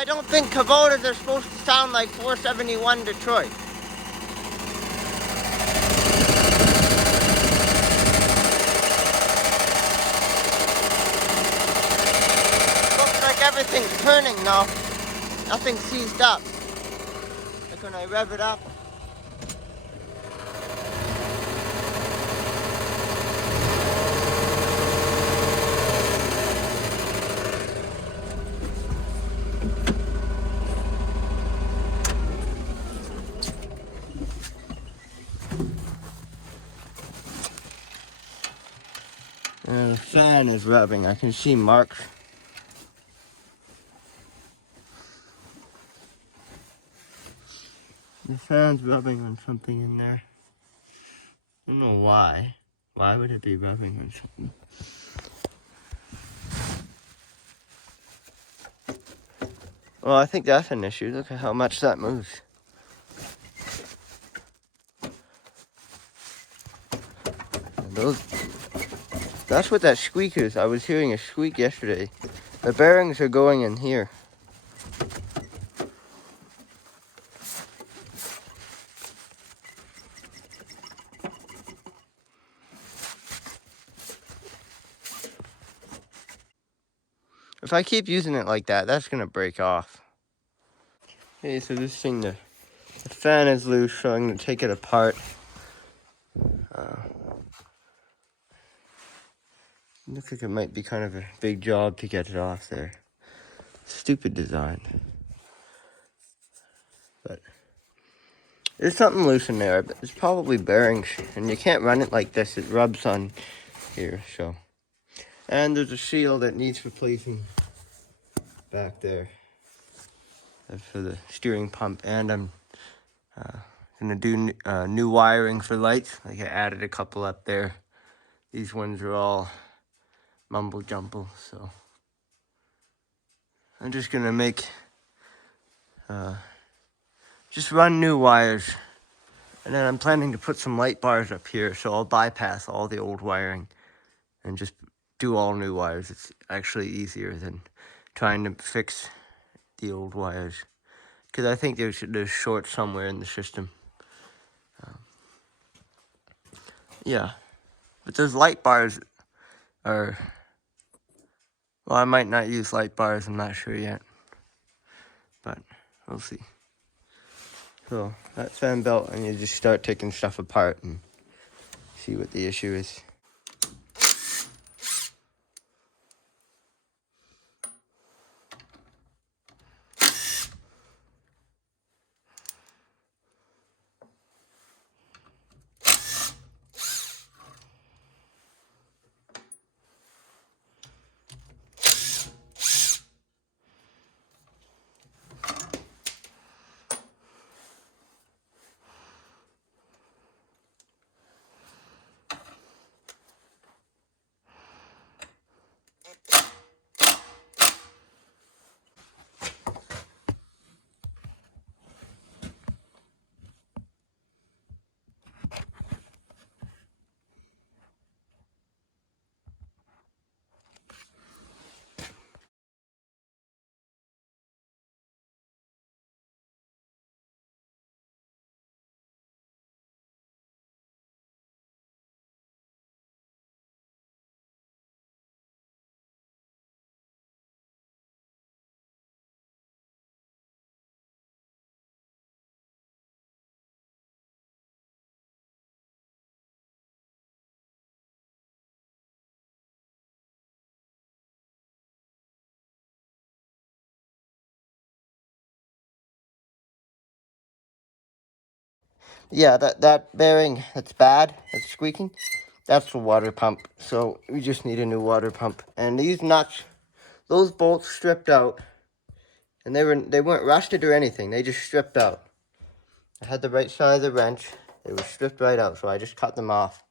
I don't think Kabotas are supposed to sound like 471 Detroit. Looks like everything's turning now. Nothing's seized up. Like when I rev it up. And the fan is revving. I can see marks. The fan's rubbing on something in there. I don't know why. Why would it be rubbing on something? Well, I think that's an issue. Look at how much that moves. And that's what that squeak is. I was hearing a squeak yesterday. The bearings are going in here. If I keep using it like that, that's gonna break off. Okay, so this thing, the fan is loose, so I'm gonna take it apart. Looks like it might be kind of a big job to get it off there. Stupid design. But there's something loose in there. It's probably bearings, and you can't run it like this. It rubs on here, so. And there's a seal that needs replacing back there. That's for the steering pump, and I'm gonna do new wiring for lights. Like I added a couple up there. These ones are all mumble jumble, so I'm just gonna make just run new wires, and then I'm planning to put some light bars up here, so I'll bypass all the old wiring and just do all new wires. It's actually easier than trying to fix the old wires, because I think there's shorts somewhere in the system. Yeah, but those light bars are, well, I might not use light bars, I'm not sure yet, but we'll see. So that fan belt, and you just start taking stuff apart and see what the issue is. Yeah, that bearing that's bad, that's squeaking, that's the water pump. So we just need a new water pump. And these nuts, those bolts stripped out, and they weren't rusted or anything. They just stripped out. I had the right side of the wrench. They were stripped right out, so I just cut them off.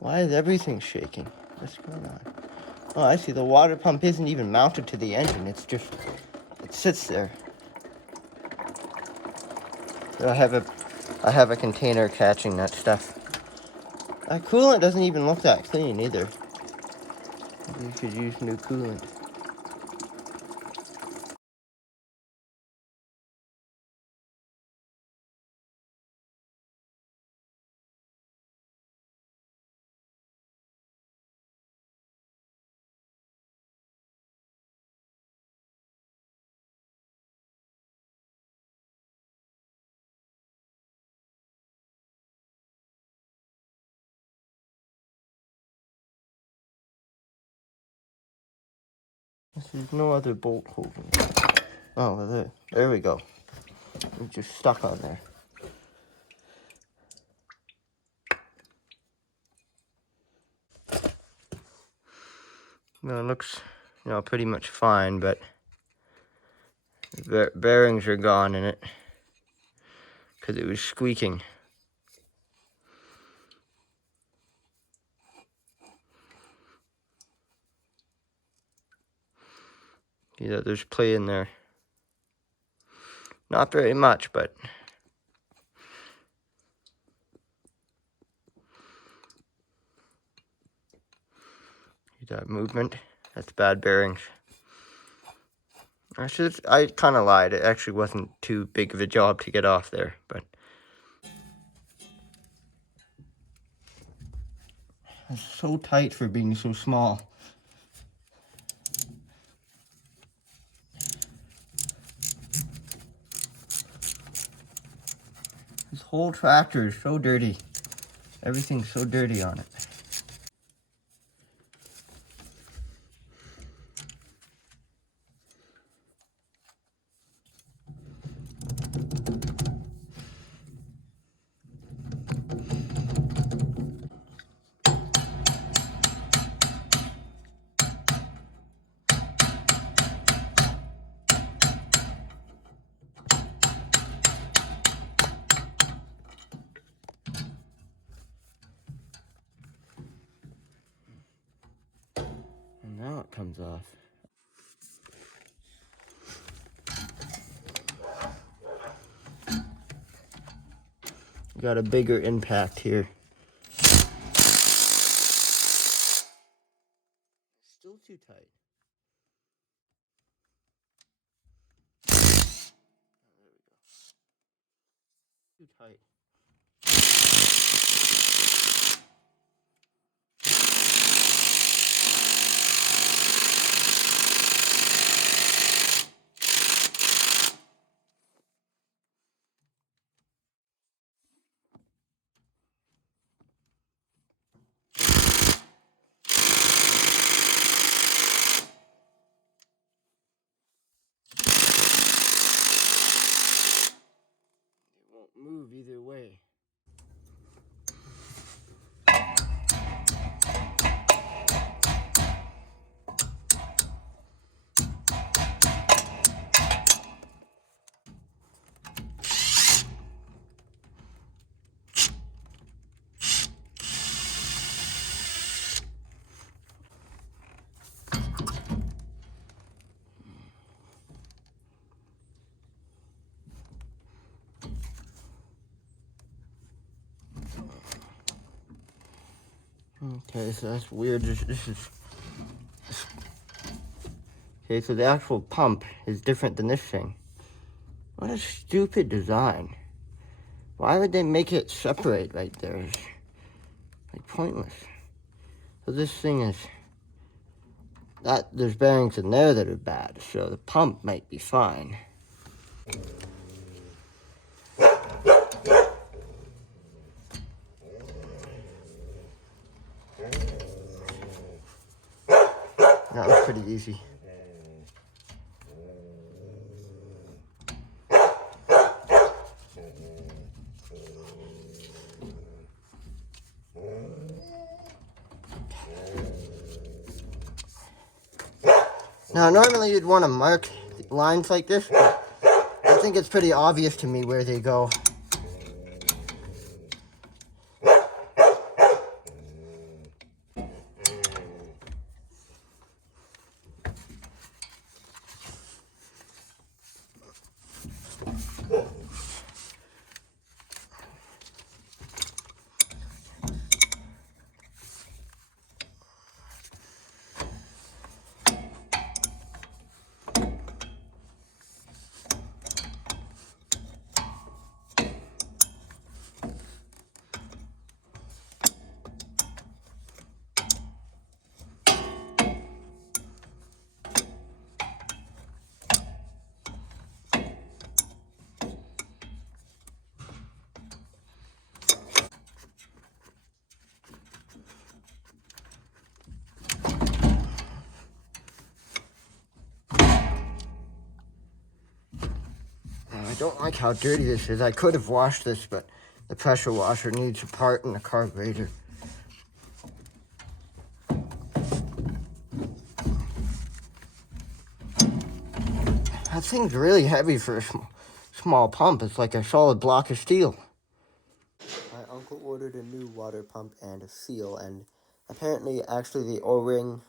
Why is everything shaking? What's going on? Oh, I see. The water pump isn't even mounted to the engine. It's just, it sits there. I have a container catching that stuff. That coolant doesn't even look that clean either. You could use new coolant. There's no other bolt holding it. Oh, there we go. It's just stuck on there. Well, it looks, pretty much fine, but the bearings are gone in it because it was squeaking. Yeah, there's play in there. Not very much, but that movement, that's bad bearings. I kind of lied. It actually wasn't too big of a job to get off there, but it's so tight for being so small. This whole tractor is so dirty. Everything's so dirty on it. And now it comes off. Got a bigger impact here. Still too tight. Too tight. It won't move either way. Okay, so that's weird. Okay, so the actual pump is different than this thing. What a stupid design. Why would they make it separate right there? It's like pointless. So this thing is, there's bearings in there that are bad, so the pump might be fine. That was pretty easy. Now, normally you'd want to mark lines like this, but I think it's pretty obvious to me where they go. don't like how dirty this is. I could have washed this, but the pressure washer needs a part in the carburetor. That thing's really heavy for a small pump. It's like a solid block of steel. My uncle ordered a new water pump and a seal, and apparently actually the O-ring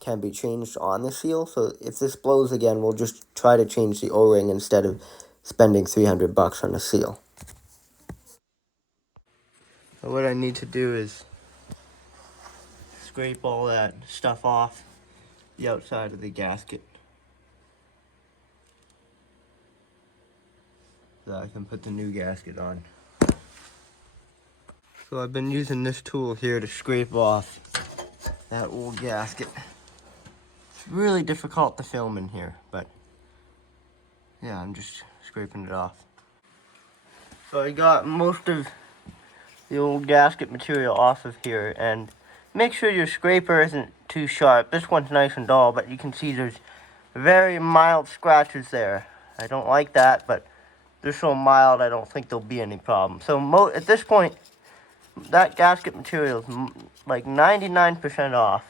can be changed on the seal. So if this blows again, we'll just try to change the O-ring instead of spending $300 on a seal. So what I need to do is scrape all that stuff off the outside of the gasket so that I can put the new gasket on. So I've been using this tool here to scrape off that old gasket. It's really difficult to film in here, but yeah, I'm just scraping it off. So I got most of the old gasket material off of here, and make sure your scraper isn't too sharp. This one's nice and dull, but you can see there's very mild scratches there. I don't like that, but they're so mild I don't think there'll be any problem. So at this point, that gasket material is like 99% off.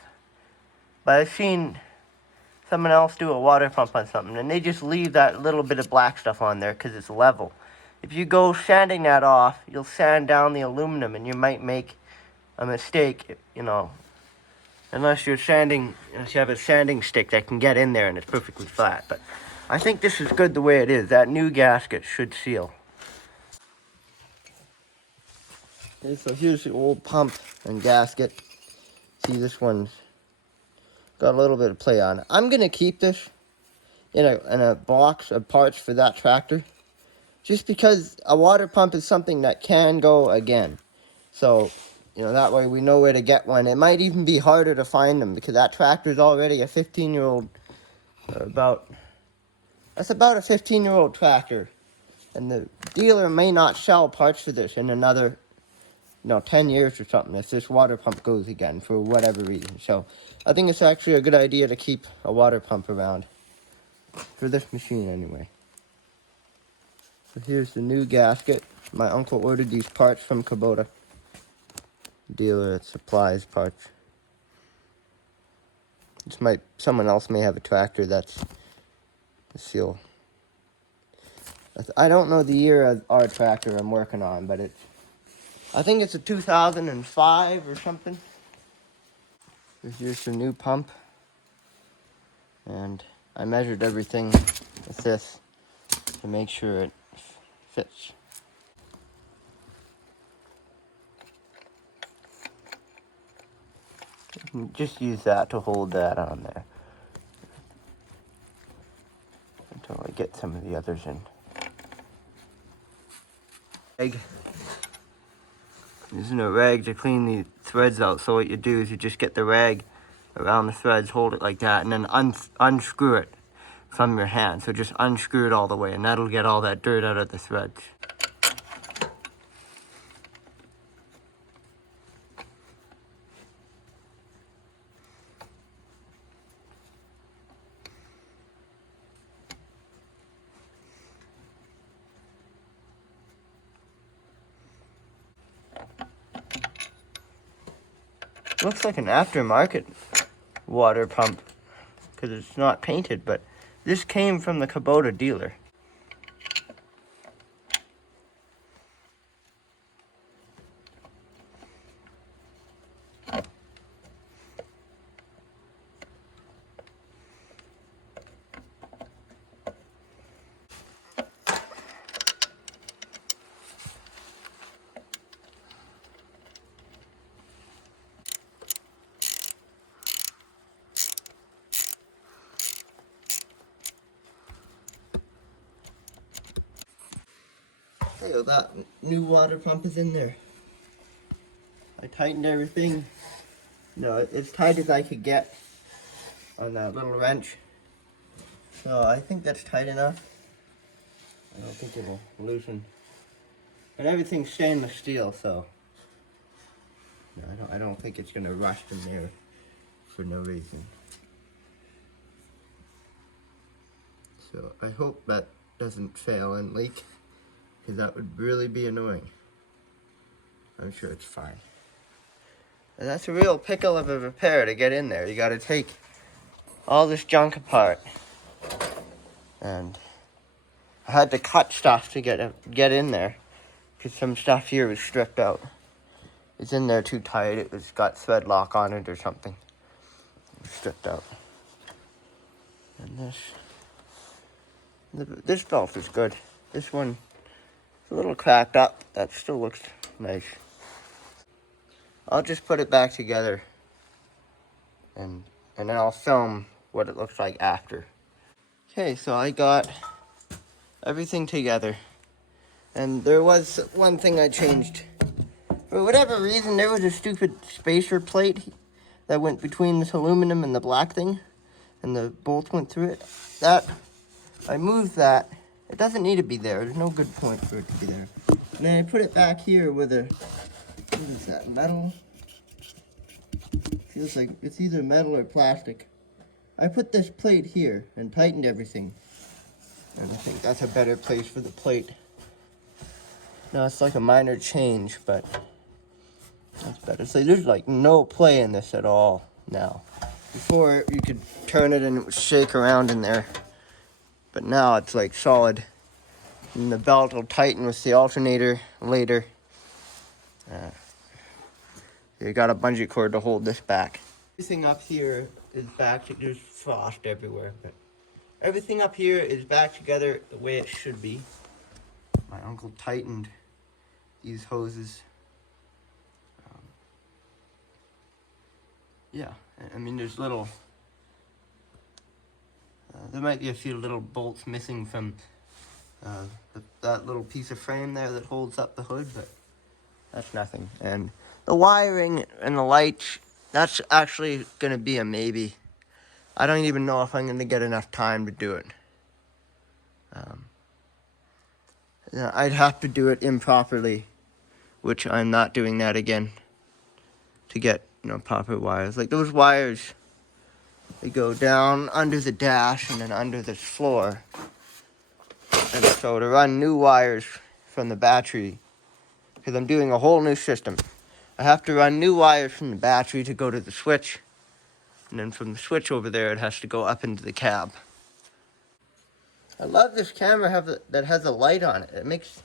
But I've seen someone else do a water pump on something, and they just leave that little bit of black stuff on there because it's level. If you go sanding that off, you'll sand down the aluminum, and you might make a mistake, you know, unless you have a sanding stick that can get in there and it's perfectly flat. But I think this is good the way it is. That new gasket should seal. Okay, so here's the old pump and gasket. See, this one's got a little bit of play on it. I'm gonna keep this in a box of parts for that tractor, just because a water pump is something that can go again. So, you know, that way we know where to get one. It might even be harder to find them because that tractor is already a 15-year-old, that's about a 15-year-old tractor. And the dealer may not sell parts for this in another, 10 years or something if this water pump goes again for whatever reason. So I think it's actually a good idea to keep a water pump around. For this machine anyway. So here's the new gasket. My uncle ordered these parts from Kabota, dealer that supplies parts. Someone else may have a tractor that's the seal. I don't know the year of our tractor I'm working on, but I think it's a 2005 or something. So here's the new pump. And I measured everything with this to make sure it fits. Just use that to hold that on there until I get some of the others in. Using a rag to clean the threads out. So what you do is you just get the rag around the threads, hold it like that, and then unscrew it from your hand. So just unscrew it all the way, and that'll get all that dirt out of the threads. Looks like an aftermarket water pump because it's not painted, but this came from the Kabota dealer. Hey, that new water pump is in there. I tightened everything. No, as tight as I could get on that little wrench. So I think that's tight enough. I don't think it'll loosen. But everything's stainless steel, so no, I don't think it's gonna rust in there for no reason. So I hope that doesn't fail and leak, because that would really be annoying. I'm sure it's fine. And that's a real pickle of a repair to get in there. You gotta take all this junk apart. And I had to cut stuff to get in there, because some stuff here was stripped out. It's in there too tight. It was got thread lock on it or something. It was stripped out. And this belt is good. This one is a little cracked up. That still looks nice. I'll just put it back together, and then I'll film what it looks like after. Okay, so I got everything together, and there was one thing I changed. For whatever reason, there was a stupid spacer plate that went between this aluminum and the black thing, and the bolt went through it. I moved that. It doesn't need to be there. There's no good point for it to be there. And then I put it back here with what is that, metal? Feels like it's either metal or plastic. I put this plate here and tightened everything. And I think that's a better place for the plate. Now it's like a minor change, but that's better. So there's like no play in this at all now. Before you could turn it and it would shake around in there. But now it's like solid. And the belt will tighten with the alternator later. You got a bungee cord to hold this back. Everything up here is back. There's frost everywhere, but everything up here is back together the way it should be. My uncle tightened these hoses. Yeah, I mean there's little, there might be a few little bolts missing from that little piece of frame there that holds up the hood, but that's nothing. And the wiring and the lights, that's actually going to be a maybe. I don't even know if I'm going to get enough time to do it. I'd have to do it improperly, which I'm not doing that again, to get, proper wires. Like those wires, they go down under the dash and then under this floor. And so to run new wires from the battery, because I'm doing a whole new system, I have to run new wires from the battery to go to the switch. And then from the switch over there, it has to go up into the cab. I love this camera that has a light on it. It makes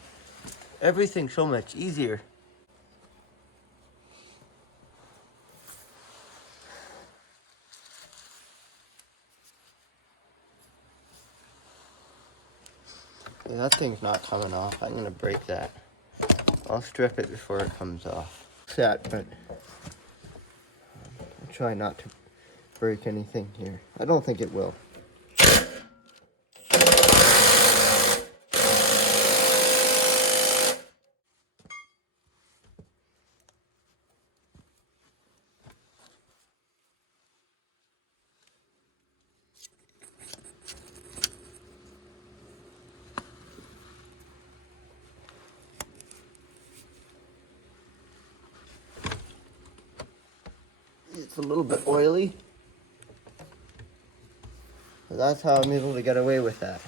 everything so much easier. Yeah, that thing's not coming off. I'm gonna break that. I'll strip it before it comes off. Set, but I'll try not to break anything here. I don't think it will. It's a little bit oily. But that's how I'm able to get away with that.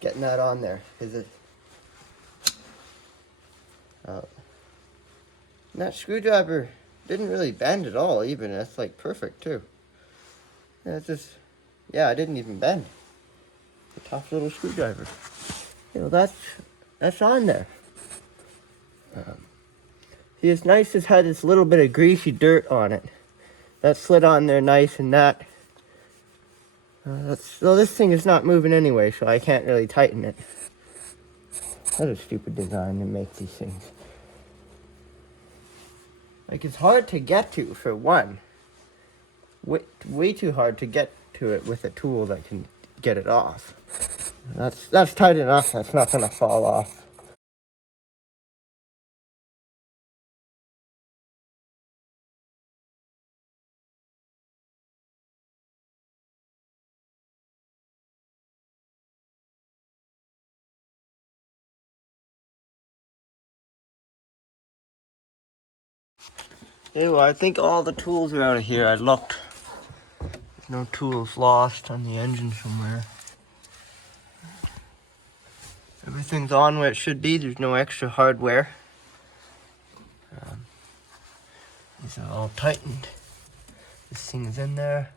Getting that on there. And that screwdriver didn't really bend at all even. That's like perfect too. Yeah, I didn't even bend. A tough little screwdriver. That's on there. See, it's nice it's had this little bit of greasy dirt on it. That slid on there nice, and so this thing is not moving anyway, so I can't really tighten it. That's a stupid design to make these things. Like, it's hard to get to, for one. Way too hard to get to it with a tool that can get it off. That's tight enough. That's not gonna fall off. Anyway, I think all the tools are out of here. I looked. There's no tools lost on the engine somewhere. everything's on where it should be. There's no extra hardware. These are all tightened. This thing is in there.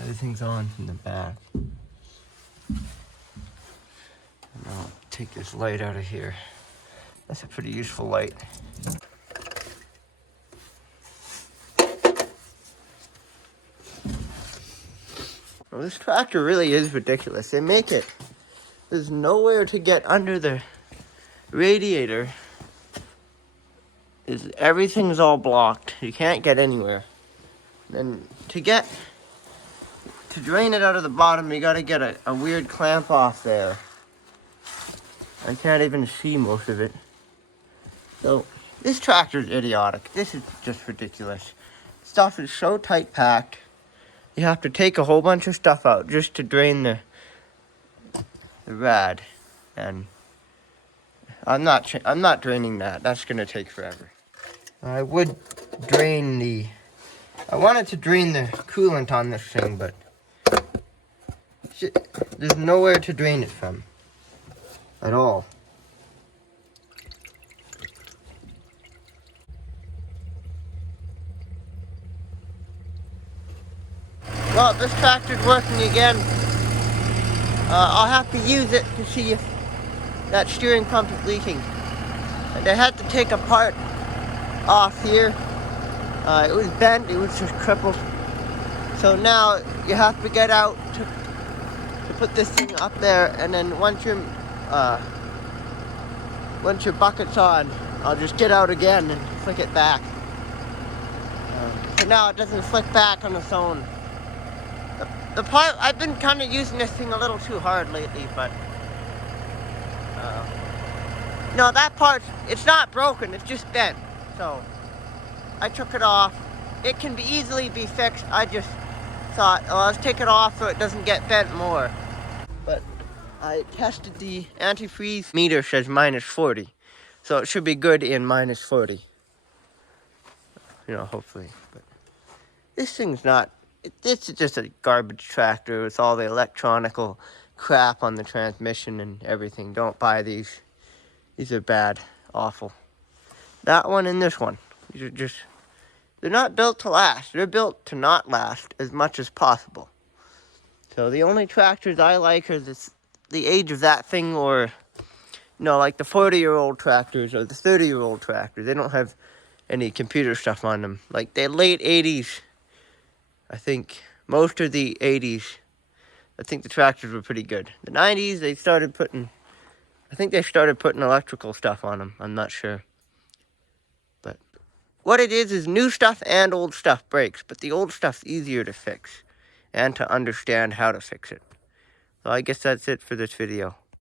Everything's on from the back. And I'll take this light out of here. That's a pretty useful light. Well, this tractor really is ridiculous. They make it. There's nowhere to get under the radiator. Everything's all blocked. You can't get anywhere. And to drain it out of the bottom, you gotta get a weird clamp off there. I can't even see most of it. So, this tractor's idiotic. This is just ridiculous. Stuff is so tight packed. You have to take a whole bunch of stuff out just to drain the rad. And I'm not draining that. That's gonna take forever. I would drain I wanted to drain the coolant on this thing, but there's nowhere to drain it from at all. Well, this tractor's working again. I'll have to use it to see if that steering pump is leaking. And I had to take a part off here. It was bent, it was just crippled. So now you have to get out to put this thing up there, and then once your bucket's on, I'll just get out again and flick it back. So now it doesn't flick back on its own. The part, I've been kind of using this thing a little too hard lately, but no, that part, it's not broken, it's just bent. So I took it off. It can easily be fixed. I just thought, oh, let's take it off so it doesn't get bent more. But I tested the antifreeze meter, says -40. So it should be good in -40. You know, hopefully. But this thing's not, this is just a garbage tractor with all the electronical crap on the transmission and everything. Don't buy these. These are bad, awful. That one and this one. These are just, they're not built to last. They're built to not last as much as possible. So the only tractors I like are the age of that thing, or, you know, like the 40-year-old tractors or the 30-year-old tractors. They don't have any computer stuff on them. Like the late 80s, I think, most of the 80s, I think the tractors were pretty good. The 90s, they started putting, I think they started putting electrical stuff on them. I'm not sure. But what it is new stuff and old stuff breaks, but the old stuff's easier to fix and to understand how to fix it. So I guess that's it for this video.